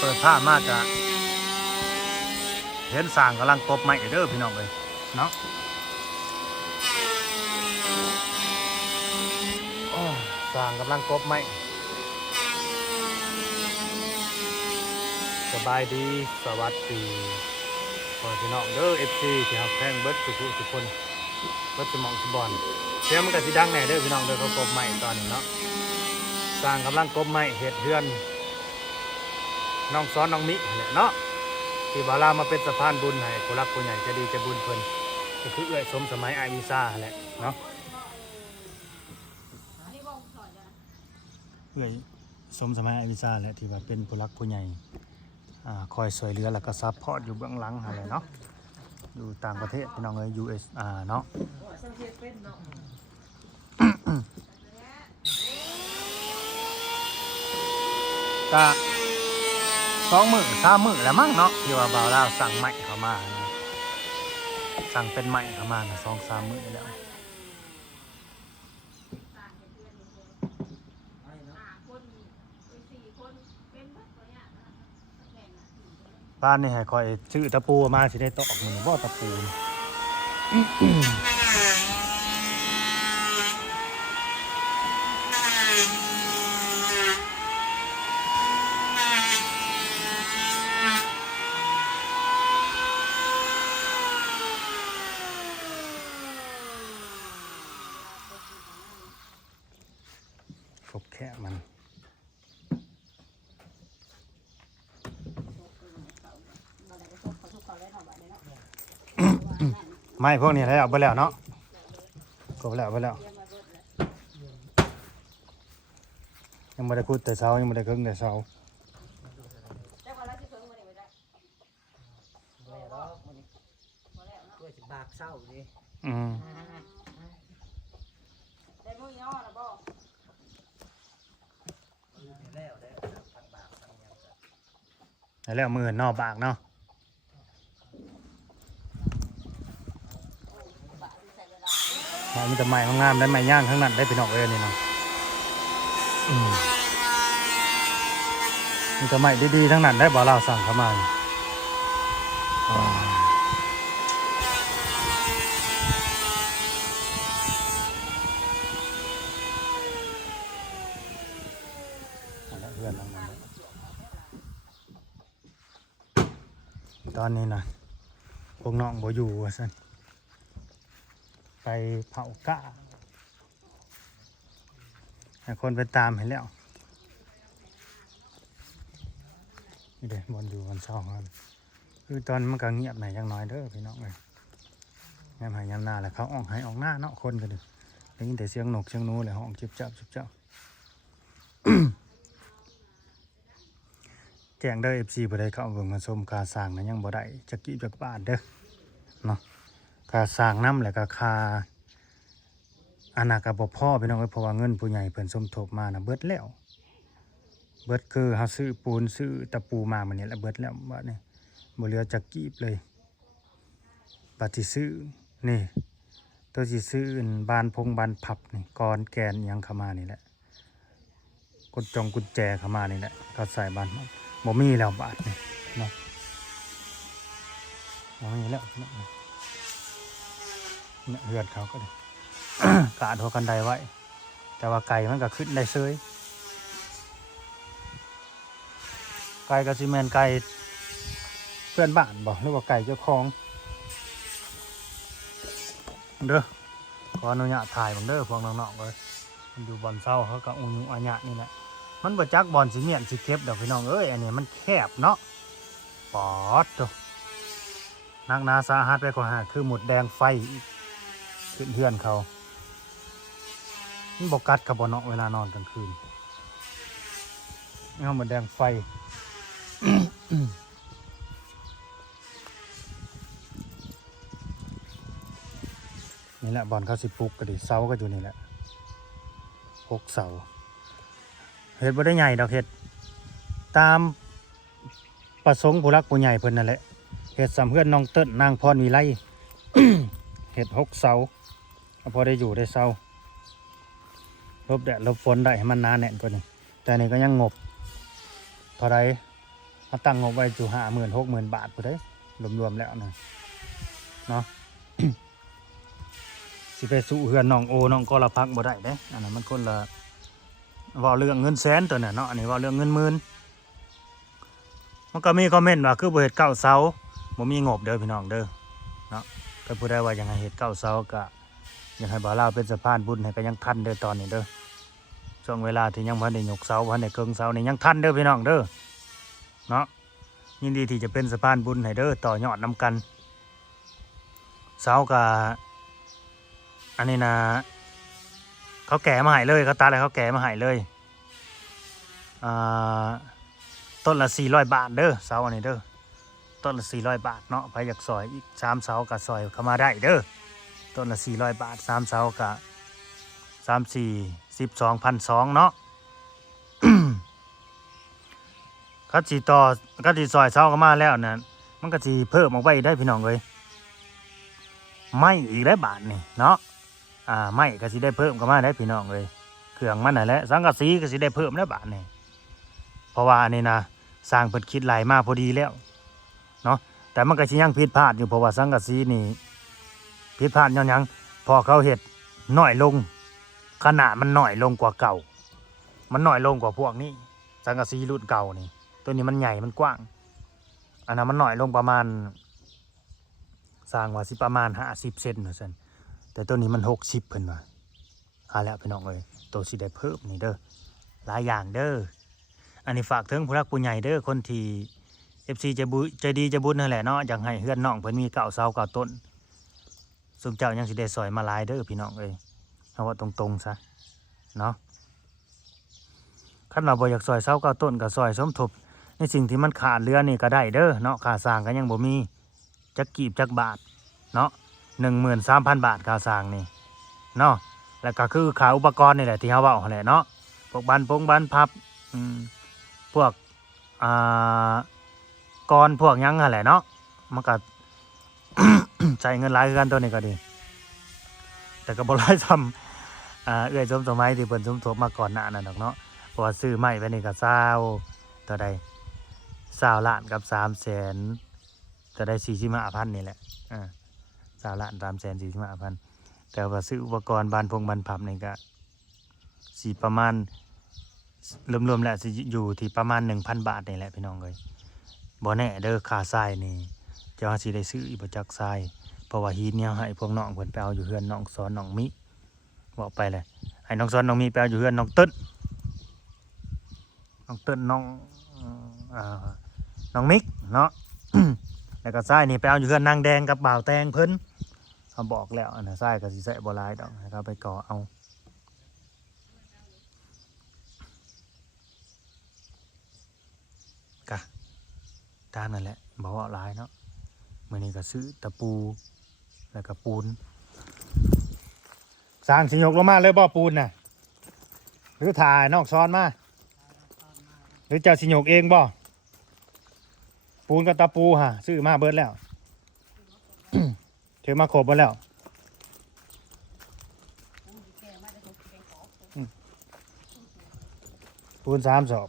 เปิดผ้ามากจะเห็นสร้างกำลังกบไม้เด้อพี่น้องเลยเนาะสร้างกำลังกบไม้สบายดีสวัสดีขอพี่น้องเด้อ FC ที่ฮักแพงเบิร์ดทุกคนเบิร์ดสมองสบอนเสียงมันก็สิดังแน่เด้อพี่น้องเด้อเขากบไม้ตอนนี้เนาะสร้างกำลังกบไม้เฮ็ดเฮือนน้องซ้อนน้องมิเนี่ยเนาะที่บาลามาเป็นสะพานบุญให้ผู้รักผู้ใหญ่จะดีจะบุญเพิ่นก็คือเอื้อยสมสมัยไอวีซ่าแหละเนาะเอื้อยสมสมัยไอวีซ่าแหละที่ว่าเป็นผู้รักผู้ใหญ่คอยช่วยเหลือแล้วก็ซัพพอร์ตอยู่เบื้องหลังอะไรเนาะอยู่ต่างประเทศพี่น้องเอ้ย USA เนาะก็2 มื้อ3 มื้อแล้วมั้งเนาะที่ว่าบ่าวลาวสั่งไม้เข้ามานะสั่งเป็นไม้เข้ามานะ2-3 มื้อแล้วบ้านนี่ให้คอยซื้อตะปูมาสิได้ตอกมันบ่ตะปูครบแค่มันไม่พวกนี้แล้วเอาไปแล้วเนาะก็ไปแล้วยังไม่ได้พูดแต่เช้ายังไม่ได้ครึ่งแต่เช้าบากเศร้าดิ ได้มือย่อนะบ่แล้วมือนอกบากเนาะมันจะใหม่งามได้ใหม่ย่างทั้งนั้นได้เป็นออกเลยนี่เนาะมันจะใหม่ดีๆทั้งนั้นได้บ่เราสั่งเข้ามาเพื่อนตอนนี้นะพวกน้องบ่อยู่ว่าซั่นไปเผากะให้คนไปตามให้แล้วนี่เด้บอลอยู่บอลช่องกันคือตอนมันก็เงียบหน่อยยังน้อยเด้อพี่น้องเลยยามหายยามหน้าแล้วเขาออกให้ออกหน้าเนาะคนกันดูได้ยินแต่เสียงนกเสียงนูเลยห้องจิบจับแจ้งเด้อ FC บ่ได้เข้าเบิ่งมาชมการสร้างนั้นยังบ่ได้จักกี่จักบาทเด้อเนาะการสร้างน้ำแล้วก็ค่าอันน่ะก็บ่พอพี่น้องเอ้ยเพราะว่าเงินผู้ใหญ่เพิ่นสมทบมาน่ะเบิดแล้วเบิดคือเฮาซื้อปูนซื้อตะปูมามื้อนี้แล้วเบิดแล้วบัดนี้บ่เหลือจักกีบเลยบัดสิซื้อนี่ตัวสิซื้อบานพับนี่กรแกนหยังเข้ามานี่แหละกุญแจเข้ามานี่แหละก็ใส่บานบ่มีแล้วบาทนี่เนาะบ่มีแล้วเนี่ยเฮือนเขาก็ได้กาดหัวกันไดไว้แต่ว่าไก่มันก็ขึ้นได้เซยไก่กับซีเมนไก่เพื่อนบ้านบอกหรือว่าไก่เจ้าของเด้อขออนุญาตถ่ายบังเด้อพวกน้องๆเลยมันอยู่บอนเศร้าเขาก็อุ้ยอัญญะนี่แหละมันบ่จักบอลสีเมียนสีเก็บดอกพี่น้องเอ้ยอันนี้มันแคบเนาะปอดตัวนักนาสาหัสไปกว่าคือหมุดแดงไฟขึ้นเพื่อนเขามันบกัดกับบอนเนาะเวลานอนกลางคืนนี่เขาหมุดแดงไฟ นี่แหละบอลเขาสิปลุกก็ดิเสาก็อยู่นี่แหละ6 เสาเห็ดบ่ได้ใหญ่ดอกเห็ดตามประสงค์ผู้รักผู้ใหญ่เพิ่นนั่นแหละเห็ดสำเพื่อนน้องเติ้นนางพรวิไล เห็ด6 เสาพอได้อยู่ได้เสาลบแดดลบฝนได้ให้มันหนาแน่นกว่านี้แต่นี่ก็ยังงบเท่าไร เขาตั้งงบไว้อยู่50,000 60,000 บาทพุ่นเด้รวมๆแล้วนะเนาะ สิไปสู้เฮือนน้องโอน้องกอละพักบ่ได้เด้อันนั้นมันคนละเว้าเรื่องเงินแสนตัวน่ะเนาะอันนี้เว้าเรื่องเงินหมื่นมันก็มีคอมเมนต์ว่าคือบ่เฮ็ด9เสาบ่มีงบเด้อพี่น้องเด้อเนาะก็ผู้ใดว่าอยากให้เฮ็ด9เสาก็อยากให้บ่าวลาวเป็นสะพานบุญให้ก็ยังทันเด้อตอนนี้เด้อช่วงเวลาที่ยังบ่ทันได้ยกเสาบ่ทันได้เกิงเสานี่ยังทันเด้อพี่น้องเด้อเนาะยินดีที่จะเป็นสะพานบุญให้เด้อต่อยอดนํกันเสาก็อันนี้นะเขาแก่มาให้เลยเขาตัดแล้วเขาแก่มาให้เลยต้นละ400 บาทเด้อเสาอันนี้เด้อต้นละ400 บาทเนาะใครอยากซอยอีก3เสาก็ซอยเข้ามาได้เด้อต้นละ400 บาท3เสาก็3 4 12,200เนาะ คัดสีต่อคัดสีซอยเสาเข้ามาแล้วนะมันก็สิเพิ่มออกไปได้พี่น้องเลยไม่อีกได้บาทนี่เนาะไม่ก็สิได้เพิ่มเข้ามาได้พี่น้องเลยเครื่องมันนั่นแหละสังกะสีก็สิได้เพิ่มได้บาทนี่เพราะว่าอันนี้นะสร้างเพิ่นคิดหลายมาพอดีแล้วเนาะแต่มันก็สิยังผิดพลาดอยู่เพราะว่าสังกะสีนี่ผิดพลาดย้อนหยังพอเขาเฮ็ดน้อยลงขนาดมันน้อยลงกว่าเก่ามันน้อยลงกว่าพวกนี้สังกะสีรุ่นเก่านี่ตัวนี้มันใหญ่มันกว้างอันนั้นมันน้อยลงประมาณสร้างว่าสิประมาณ50 เซนว่าซั่นแต่ตัวนี้มัน60เพิ่นว่าแล้วพี่น้องเอ้ยตัวสิได้เพิ่มนี่เด้อหลายอย่างเด้ออันนี้ฝากถึงผู้รักผู้ใหญ่เด้อคนที่ FC ใจดีใจบุญนั่นแหละเนาะอยากให้เฮือนน้องเพิ่นมี9เสา9ต้นซุมเจ้ายังสิได้ซอยมาหลายเด้อพี่น้องเอ้ยเอาว่าตรงๆซะเนาะคันว่าบ่อยากซอยเสา9ต้นก็ซอยสมทบในสิ่งที่มันขาดเหลือนี่ก็ได้เด้อเนาะค่าสร้างก็ยังบ่มีจักกีบจักบาทเนาะ 13,000 บาทค่าสร้างนี่เนาะแล้วก็คือค่าอุปกรณ์นี่แหละที่เฮาเว้าหั่นแหละเนาะพวกบานพับพวกกรพวกหยังหั่นแหละเนาะมันก็ ใช้เงินหลายคือกันตัวนี้ก็ดีแต่ก็บ่หลายซ้ำเอื้อยสมัยที่เพิ่นสมทบมาก่อนหน้านั้นดอกเนาะเพราะว่าซื้อไม้ไปนี่ก็20เท่าใด20 ล้านกับ300,000จะได้45,000นี่แหละ20 ล้าน345,000แต่ว่าซื้ออุปกรณ์บานพับนี่ก็สิประมาณรวมๆแล้วสิอยู่ที่ประมาณ 1,000 บาทนี่แหละพี่น้องเอ้ยบ่แน่เด้อค่าทรายนี่เจ้าสิได้ซื้ออีกบ่จักทรายเพราะว่าหินเนี่ยให้พวกน้องเพิ่นไปเอาอยู่เฮือนน้องสอนน้องมิบอกไปเลยให้น้องสอนน้องมิไปเอาอยู่เฮือนน้องเติ้นน้องมิกเนาะ แล้วก็ทรายนี่ไปเอาอยู่เฮือนนางแดงกับบ่าวแตงเพิ่นเขาบอกแล้วอันน่ะทรายก็สิใส่บ่หลายดอกให้เขาไปก่อเอากะตามนั่นแหละบ่ว่าหลายเนาะมื้อนี้ก็ซื้อตะปูแล้วก็ปูนสร้างสิยกลงมาเลยบ่ปูนน่ะหรือถ่ายนอกซ้อนมาหรือเจ้าสิยกเองบ่ปูนกับตะปูฮะซื้อมาเบิดแล้ว ถือมาครบหมดแล้วปูน3 สอบ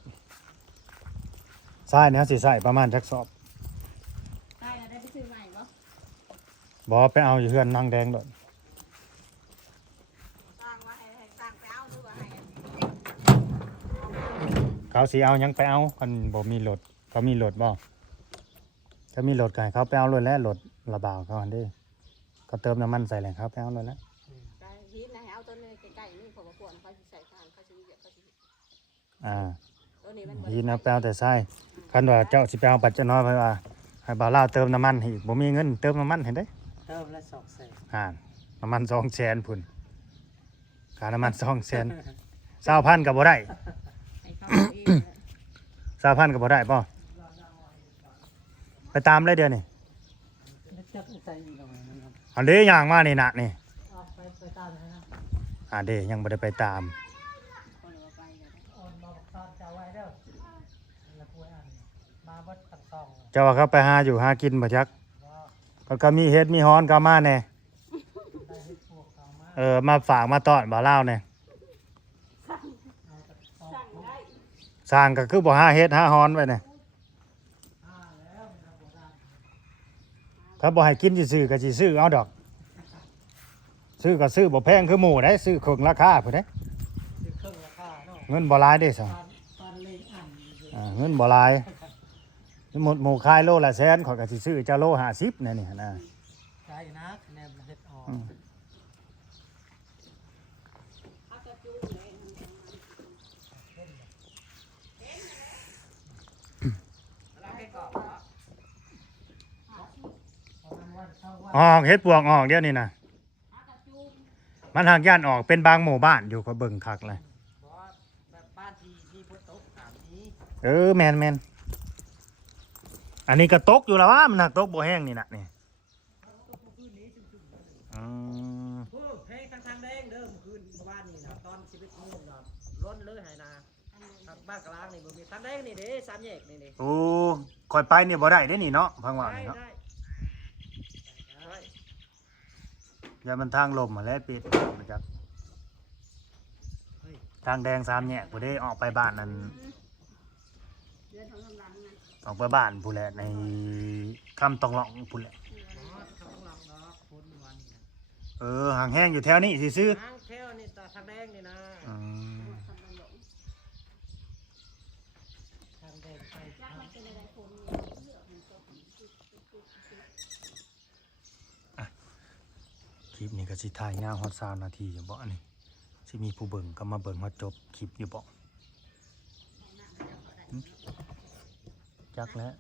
ทรายเนี่ยสิใส่ประมาณจักสอบ ได้แล้วได้ไปซื้อใหม่บ่ บ่ไปเอาอยู่เฮือนนางแดงโดด สร้างว่าให้สร้างไปเอาหรือว่าให้ เขาสิเอาหยังไปเอาคันบ่มีรถเขามีรถบ่ถ้ามีรถก็ให้เขาไปเอาเลยแล้วรถระบาวเขาหั่นเด้เขาเติมน้ำมันใส่แหละเขาไปเอาเลยแล้ว ได้หินนะให้เอาต้นนี้ใกล้ๆนี่เพราะว่าพวกเขาสิใส่ทางเขาสิเหยียบเขาสิตัวนี้มันบ่ หินเอาไปเอาแต่ทรายคันว่าเจ้าสิไปเอาปัจจัยน้อยไปว่าให้บ่าวลาวเติมน้ำมันให้อีกบ่มีเงินเติมน้ำมันให้เด้ เติมละ200,000น้ำมัน200,000พุ่นค่าน้ำมัน200,000 20,000ก็บ่ได้ ให้เขาเอาเอง 20,000ก็บ่ได้ป่ะไปตามเลยเดี๋ยวนี้ แล้วจักใส่อีกตรงไหนนะครับ อันเด้ย่างมานี่นะนี่ เอาไปตามนะ เด้ยังบ่ได้ไปตาม คนเอาไปเดี๋ยวนะ อ่อนมาบอกตอนจะเอาไว้เด้อแล้วป่วยอันมาเบิดทั้งสอง เจ้าว่าเขาไปหาอยู่หากินบ่จัก ว่า ก็มีเฮ็ดมีฮ้อนก็มาแน่ ได้เฮ็ดพวกเขามา มาฝากมาต้อนบ่าวลาวแน่ เอาแต่สอง สั่งได้ สร้างก็คือบ่หาเฮ็ดหาฮ้อนไว้แน่ ถ้าบ่ให้กินซื่อๆก็สิซื้อเอาดอกซื้อก็ซื้อบ่แพงคือหมูได้ซื้อครึ่งราคาพุ่นเด้ คือเครื่องราคาเนาะ เงินบ่หลายเด้ซะ ปานเลงอันอยู่ เงินบ่หลายหมดหมูขายโลละแสนข่อยก็สิซื้อเจ้าโล50นั่นนี่นะ ใช่นะคะแนนเฮ็ดออก เอากระจูงเลย แล้วแกก็ประมาณวันเช้าวัน ออกเฮ็ดปวกออกเดี๋ยวนี้นะ เอากระจูง มันหากย่านออกเป็นบางหมู่บ้านอยู่ก็เบิ่งคักเลย บอกว่าแบบบ้านที่ฝนตกถามนี้ แม่นอันนี้ก็ตกอยู่แล้วว่ามันหักตกบ่แห้งนี่น่ะนี่อืม โอ้เพลงทางแดงเด้อเมื่อคืนเมื่อวานนี่นะตอน11 โมงเนาะล้นเลยหายนาทางบ้านกลางนี่บ่มีทางแดงนี่เด้สามแยกนี่เด้ โอ้ข่อยไปเนี่ยบ่ได้เด้นี่เนาะพังว่านี่เนาะ ได้ อย่ามันทางลมมาแล้วปิดมันจักทางแดง3แยกบ่ได้ออกไปบ้านนั่น เดือนของกำลังนะ ออกไปบ้านผู้แหละในคำตองหลองผู้แหละ อ๋อทางหลังเนาะคนวันนี้นะ ห่างแห้งอยู่แถวนี้ซื่อ ทางแถวนี่ทางแดงนี่นะ ๆอืม ทำบันหลง ทางแดงไป ยาก ทาง มันเป็นอะไรคนเลือกมันก็ คลิปนี้ก็สิถ่ายยาวฮอด20นาทีอยู่บ่อันนี้สิมีผู้เบิ่งก็มาเบิ่งฮอดจบคลิปอยู่บ่จักแล้ว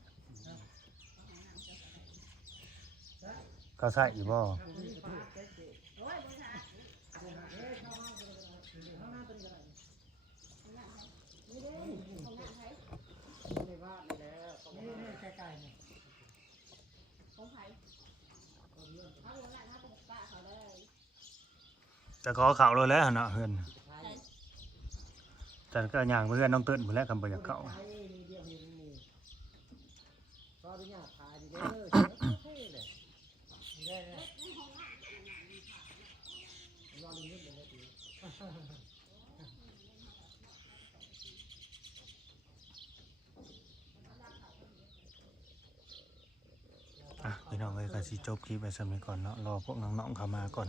ก็ใส่อีบ่ ในบ้านนี่แหละนี่ใกล้ๆนี่ ของไผ่เขาเรื่องนั้นเขาต้องป้าเขาเลย จะขอข่าวเลยแล้วเนาะเฮือนแต่ก็ย่างเพื่อนน้องเติ้นพุ่นแหล้วคำบ่อยากเข้า ไอ้นี่เดียวนี่นี่ก็อนุญาตถ่ายดีเด้อเท่เลยนี่ได้เลยรอลิงนิดเดียวดี พี่น้องเอ้ยก็สิจบคลิปไปสำนี้ก่อนเนาะรอพวกน้องๆเข้ามาก่อน